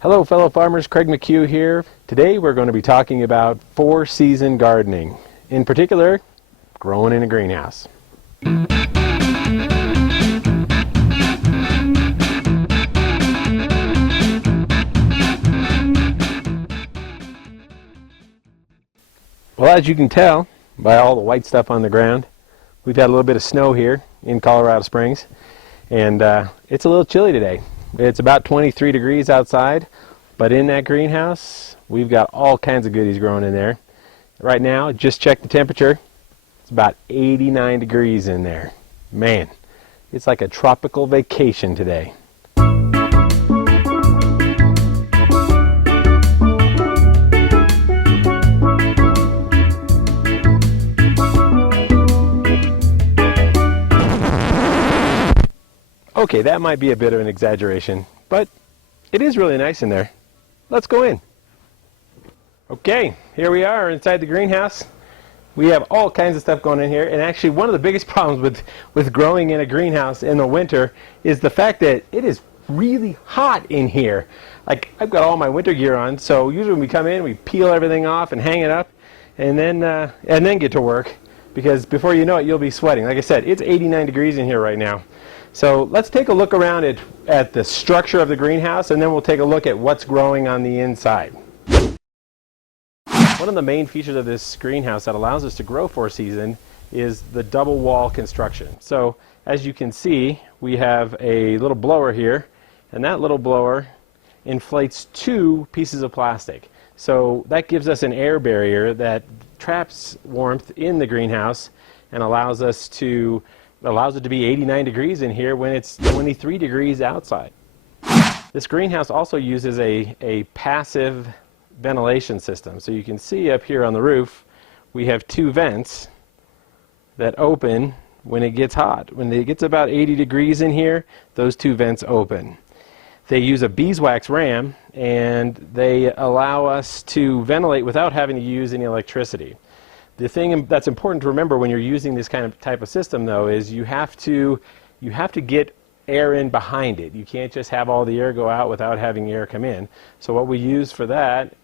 Hello fellow farmers, Craig McHugh here. Today we're going to be talking about four-season gardening. In particular, growing in a greenhouse. Well, as you can tell by all the white stuff on the ground, we've had a little bit of snow here in Colorado Springs, and it's a little chilly today. It's about 23 degrees outside, but in that greenhouse, we've got all kinds of goodies growing in there. Right now, just checked the temperature. It's about 89 degrees in there. Man, it's like a tropical vacation today. Okay, that might be a bit of an exaggeration, but it is really nice in there. Let's go in. Okay, here we are inside the greenhouse. We have all kinds of stuff going in here, and actually one of the biggest problems with growing in a greenhouse in the winter is the fact that it is really hot in here. Like, I've got all my winter gear on, so usually when we come in, we peel everything off and hang it up, and then get to work, because before you know it, you'll be sweating. Like I said, it's 89 degrees in here right now. So let's take a look around at the structure of the greenhouse, and then we'll take a look at what's growing on the inside. One of the main features of this greenhouse that allows us to grow four-season is the double wall construction. So as you can see, we have a little blower here, and that little blower inflates two pieces of plastic. So that gives us an air barrier that traps warmth in the greenhouse and allows it to be 89 degrees in here when it's 23 degrees outside. This greenhouse also uses a passive ventilation system. So you can see up here on the roof, we have two vents that open when it gets hot. When it gets about 80 degrees in here, those two vents open. They use a beeswax ram, and they allow us to ventilate without having to use any electricity. The thing that's important to remember when you're using this type of system, though, is you have to get air in behind it. You can't just have all the air go out without having air come in. So what we use for that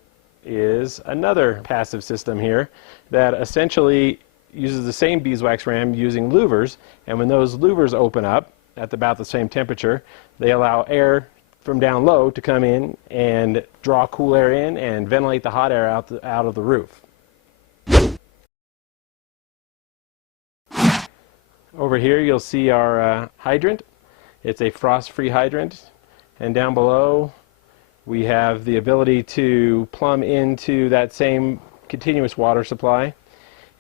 is another passive system here that essentially uses the same beeswax ram using louvers, and when those louvers open up at about the same temperature, they allow air from down low to come in and draw cool air in and ventilate the hot air out of the roof. Over here you'll see our hydrant. It's a frost-free hydrant, and down below we have the ability to plumb into that same continuous water supply,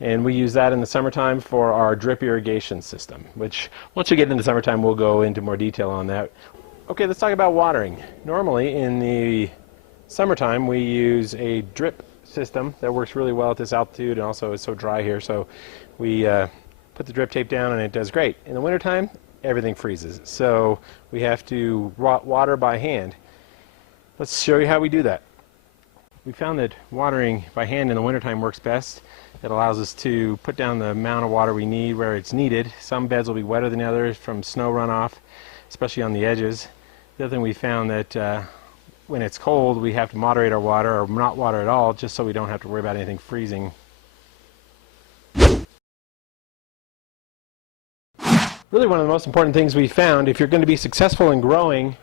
and we use that in the summertime for our drip irrigation system, which once we get into summertime we'll go into more detail on that. Okay, let's talk about watering. Normally in the summertime we use a drip system that works really well at this altitude, and also it's so dry here, so we put the drip tape down and it does great. In the wintertime, everything freezes, so we have to water by hand. Let's show you how we do that. We found that watering by hand in the wintertime works best. It allows us to put down the amount of water we need where it's needed. Some beds will be wetter than others from snow runoff, especially on the edges. The other thing we found that when it's cold, we have to moderate our water or not water at all, just so we don't have to worry about anything freezing. Really, one of the most important things we found, if you're going to be successful in growing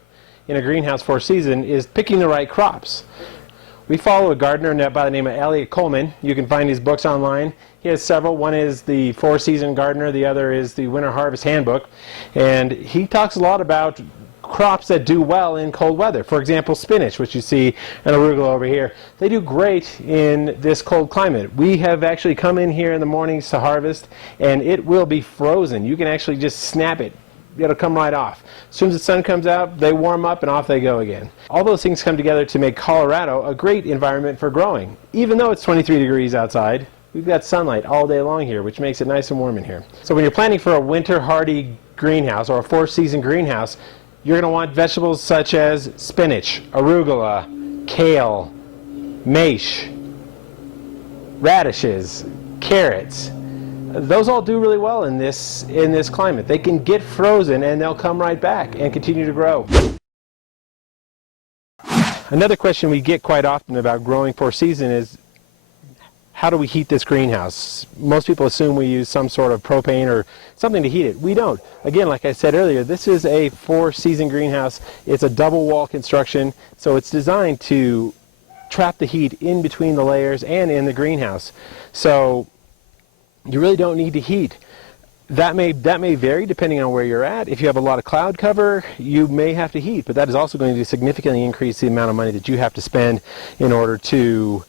in a greenhouse four-season, is picking the right crops. We follow a gardener by the name of Eliot Coleman. You can find his books online. He has several. One is the Four-Season Gardener. The other is the Winter Harvest Handbook. And he talks a lot about crops that do well in cold weather. For example, spinach, which you see, and arugula over here. They do great in this cold climate. We have actually come in here in the mornings to harvest, and it will be frozen. You can actually just snap it. It'll come right off. As soon as the sun comes out, they warm up and off they go again. All those things come together to make Colorado a great environment for growing. Even though it's 23 degrees outside, we've got sunlight all day long here, which makes it nice and warm in here. So when you're planning for a winter hardy greenhouse or a four-season greenhouse, you're going to want vegetables such as spinach, arugula, kale, mace, radishes, carrots. Those all do really well in this climate. They can get frozen and they'll come right back and continue to grow. Another question we get quite often about growing for season is, how do we heat this greenhouse? Most people assume we use some sort of propane or something to heat it. We don't. Again, like I said earlier, this is a 4-season greenhouse. It's a double wall construction, so it's designed to trap the heat in between the layers and in the greenhouse. So you really don't need to heat. That may vary depending on where you're at. If you have a lot of cloud cover, you may have to heat, but that is also going to significantly increase the amount of money that you have to spend in order to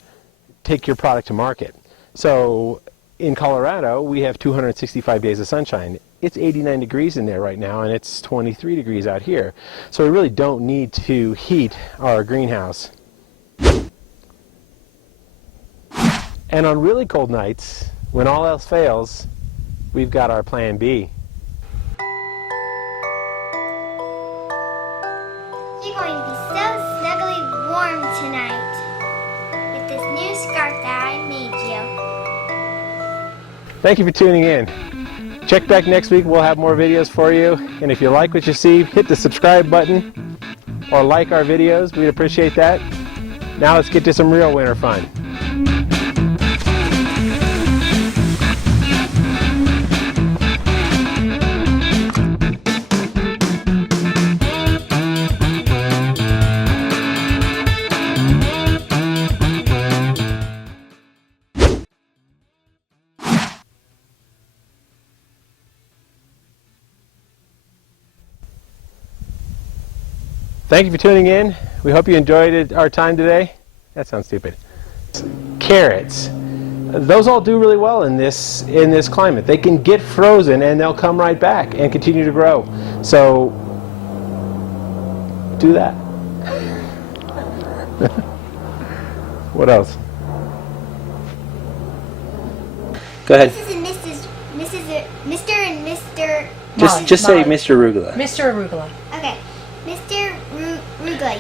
take your product to market. So in Colorado, we have 265 days of sunshine. It's 89 degrees in there right now, and it's 23 degrees out here. So we really don't need to heat our greenhouse. And on really cold nights, when all else fails, we've got our plan B. You're going to be so snuggly warm tonight with this new scarf that I made you. Thank you for tuning in. Check back next week. We'll have more videos for you. And if you like what you see, hit the subscribe button or like our videos. We'd appreciate that. Now let's get to some real winter fun. Thank you for tuning in. We hope you enjoyed our time today. That sounds stupid. Carrots. Those all do really well in this climate. They can get frozen and they'll come right back and continue to grow. So do that. What else? Go ahead. This is Mr. and Mr. Just say Mr. Arugula. Mr. Arugula. Okay, Mr. Rugla.